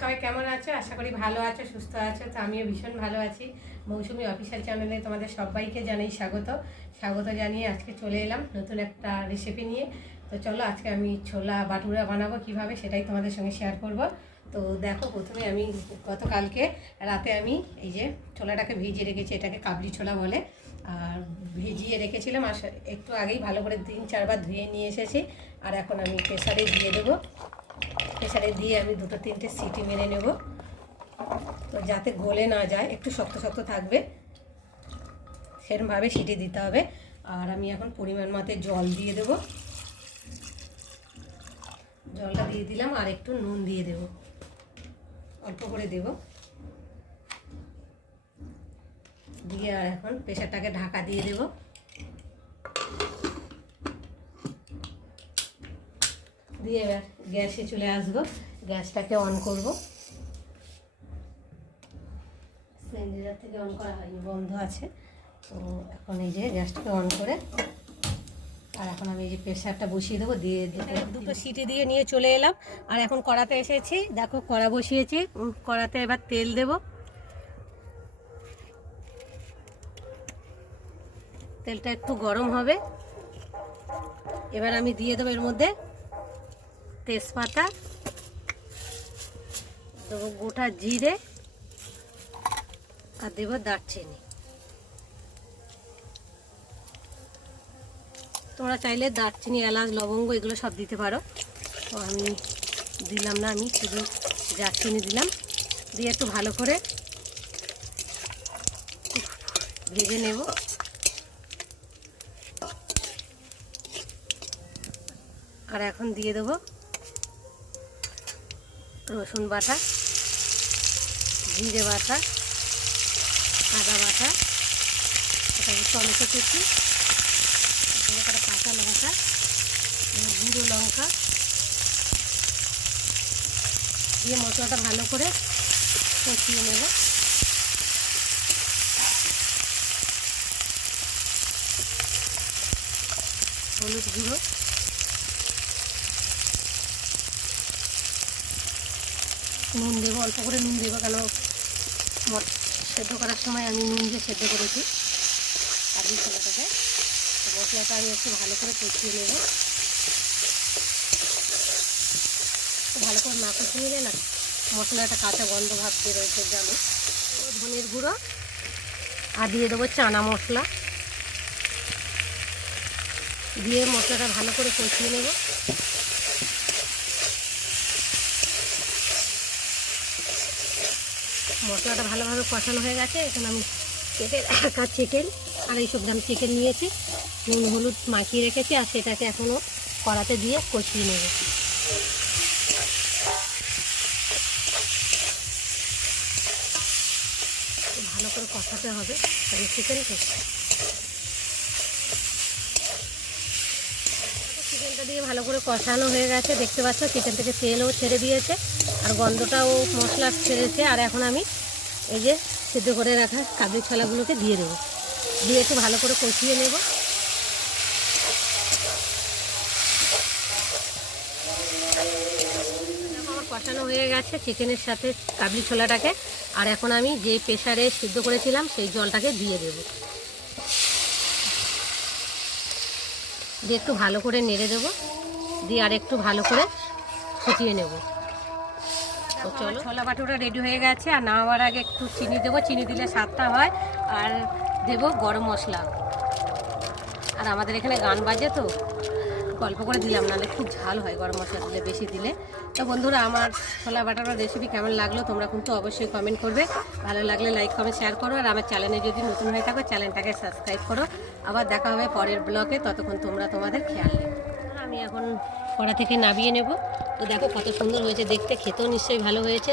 সবাই কেমন আছো? আশা করি ভালো আছো, সুস্থ আছো। তো আমিও ভীষণ ভালো আছি। মৌসুমি অফিসিয়াল চ্যানেলে তোমাদের সবাইকে জানাই স্বাগত জানিয়ে আজকে চলে এলাম নতুন একটা রেসিপি নিয়ে। তো চলো আজকে আমি ছোলা বাটুরা বানাবো কিভাবে সেটাই তোমাদের সঙ্গে শেয়ার করব। তো দেখো, প্রথমে আমি গতকালকে রাতে আমি এই যে ছোলাটাকে ভিজিয়ে রেখেছি, এটাকে কাবলি ছোলা বলে। আর ভিজিয়ে রেখেছিলাম, আর একটু আগেই ভালো করে 3-4 বার ধুয়ে নিয়ে এসেছি। আর এখন আমি প্রেসারে দিয়ে দেবো। প্রেসারে দিয়ে আমি 2-3টে সিটি মেরে নেব, তো যাতে গলে না যায়, একটু শক্ত শক্ত থাকবে সেরকমভাবে সিটি দিতে হবে। আর আমি এখন পরিমাণ মতো জল দিয়ে দেব। জলটা দিয়ে দিলাম, আর একটু নুন দিয়ে দেব, অল্প করে দেব। দিয়ে আর এখন প্রেসারটাকে ঢাকা দিয়ে দেব। দিয়ে এবার গ্যাসে চলে আসবো, গ্যাসটাকে অন করব। সিলিন্ডার থেকে অন করা হয়নি, বন্ধ আছে। তো এখন এই যে গ্যাসটাকে অন করে, আর এখন আমি এই যে প্রেসারটা বসিয়ে দেবো। দিয়ে দুটো সিটি দিয়ে নিয়ে চলে এলাম। আর এখন কড়াতে এসেছি, দেখো কড়া বসিয়েছি। কড়াতে এবার তেল দেব। তেলটা একটু গরম হবে। এবার আমি দিয়ে দেবো এর মধ্যে তেজপাতা, দেবো গোটা জিরে, আর দেবো দারচিনি। তোমরা চাইলে দারচিনি, এলাচ, লবঙ্গ এগুলো সব দিতে পারো। তো আমি দিলাম না, আমি শুধু দারচিনি দিলাম। দিয়ে একটু ভালো করে ভেজে নেব। আর এখন দিয়ে দেবো রসুন বাটা, জিরে বাটা, আদা বাটা, টমেটো কুচি, কাঁচা লঙ্কা, গুঁড়ো লঙ্কা দিয়ে মশলাটা ভালো করে কষিয়ে নেব। হলুদ গুঁড়ো, নুন দেবো, অল্প করে নুন দেবো, কেন সেদ্ধ করার সময় আমি নুন দিয়ে সেদ্ধ করেছি কাবলি ছোলাটাকে। তো মশলাটা আমি একটু ভালো করে কষিয়ে নেব। ভালো করে না কষিয়ে নিলে না মশলাটা কাঁচা গন্ধ ভাব বেরোতে যাবে। ধনের গুঁড়ো, আর দিয়ে দেবো চানা মশলা, দিয়ে মশলাটা ভালো করে কষিয়ে নেব। মশলাটা ভালোভাবে কষানো হয়ে গেছে। এখন আমি কেটে রাখা চিকেন, আর এইসব আমি চিকেন নিয়েছি, নুন হলুদ মাখিয়ে রেখেছি, আর সেটাকে এখনও কড়াতে দিয়ে কষিয়ে নেব। ভালো করে কষাতে হবে তাহলে চিকেনটা। চিকেনটা দিয়ে ভালো করে কষানো হয়ে গেছে, দেখতে পাচ্ছ চিকেন থেকে তেলও ছেড়ে দিয়েছে, আর গন্ধটাও মশলা ছেড়েছে। আর এখন আমি এই যে সিদ্ধ করে রাখা কাবলি ছোলাগুলোকে দিয়ে দেবো, দিয়ে একটু ভালো করে কষিয়ে নেব। আমার কষানো হয়ে গেছে চিকেনের সাথে কাবলি ছোলাটাকে। আর এখন আমি যে প্রেসারে সিদ্ধ করেছিলাম সেই জলটাকে দিয়ে দেব, দিয়ে একটু ভালো করে নেড়ে দেবো, দিয়ে আর একটু ভালো করে ফুটিয়ে নেব। তো চলো, ছোলা বাটুরা রেডি হয়ে গেছে। আর নামাবার আগে একটু চিনি দেবো, চিনি দিলে স্বাদটা হয়। আর দেবো গরম মশলা। আর আমাদের এখানে গান বাজে, তো অল্প করে দিলাম, নাহলে খুব ঝাল হয় গরম মশলা দিলে, বেশি দিলে। তো বন্ধুরা, আমার ছোলা বাটার রেসিপি কেমন লাগলো তোমরা কিন্তু অবশ্যই কমেন্ট করবে। ভালো লাগলে লাইক কমেন্ট শেয়ার করো। আর আমার চ্যানেলে যদি নতুন হয়ে থাকো চ্যানেলটাকে সাবস্ক্রাইব করো। আবার দেখা হবে পরের ব্লগে, ততক্ষণ তোমরা তোমাদের খেয়াল নেবে। আমি এখন কড়া থেকে নামিয়ে নেব। তো দেখো কত সুন্দর হয়েছে দেখতে, খেতেও নিশ্চয়ই ভালো হয়েছে।